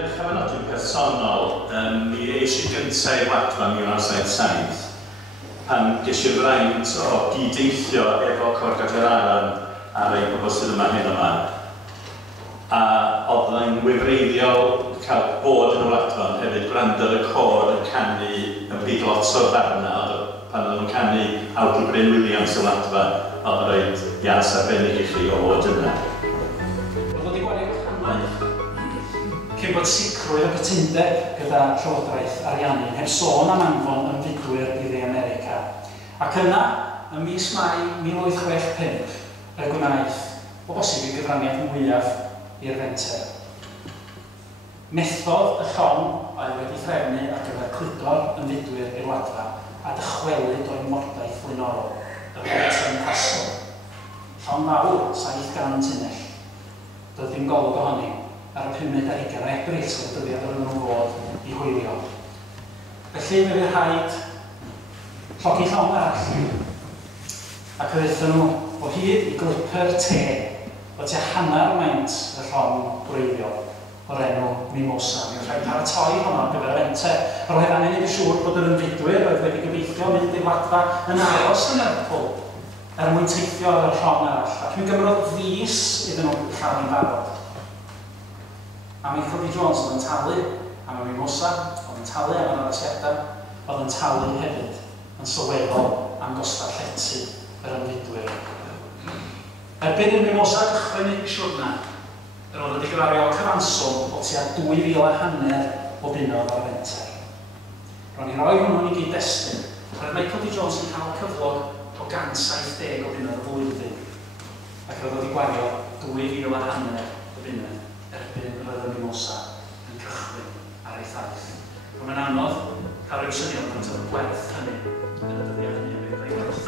ddechrau fan nodyn personol, mi eisiau gyntaf i Wadfa 1907 pan ges i'r fraint o gyd-eithio efo Corgadwyr Aran a rhai pobl sydd yma hyn yma. A oedd yn wefreiddiol cael bod yn y Wadfa, ond hefyd gwrando'r y côr yn canu yn byd lot o'r ddarna, pan oedd nhw'n canu Awdl Bryn Williams y Wadfa, oedd yn rhaid ias arbennig i chi o fod yna. Roedd wedi gwario cannoedd cyn bod sicrwydd o gytundeb gyda Llywodraeth Ariannu, heb sôn am anfon ymfudwyr i dde America. Ac yna, ym mis Mai 1865, y gwnaeth o bosib i gyfraniad mwyaf i'r fenter. Methodd y llong oedd wedi threfnu ar gyfer cludo'r ymfudwyr i'r Wadfa a dychwelyd o'i mordaeth flaenorol, y Britain Castle. Llong fawr, 700 tunnell. Doedd dim golwg ohoni ar y 15 ar 20 o Ebrill, sydd dyddiad oedden nhw'n fod i hwylio. Felly, fe fydd rhaid llogi llong arall. Ac yddethon nhw o hyd i glipper te o tua hanner maint y llong gwreiddiol o'r enw Mimosa. Mi'n rhaid paratoi honno ar gyfer y fenter. Roedd angen i fi siŵr bod yr ymfudwyr oedd wedi gobeithio mynd i'r Wadfa yn aros yn Lerpwl mwyn teithio ar y llong arall. Ac mi gymrodd fis iddyn nhw cael i'n barod. A Michael D. Jones oedd yn talu am y Mimosa, oedd yn talu am yr addasiadau, oedd yn talu hefyd yn sylweddol am gostau llety yr ymfudwyr. Erbyn i'r Mimosa gychwyn i'r siwrna, roedd wedi gyfario cyfanswm o tua 2,500 o bunnoedd o'r fenter. Ro'n i roi hwnnw'n i gyd-destun, roedd Michael D. Jones yn cael cyflog o 170 o bunnoedd o flwyddyn, ac roedd wedi gwario 2,500 o bunnoedd erbyn roedd y Mimosa yn cychwyn ar ei thaith. Ro'n anodd cael rhyw syniad yn y gwerth hynny yn y dyddiau hynny yn bydd ei werth.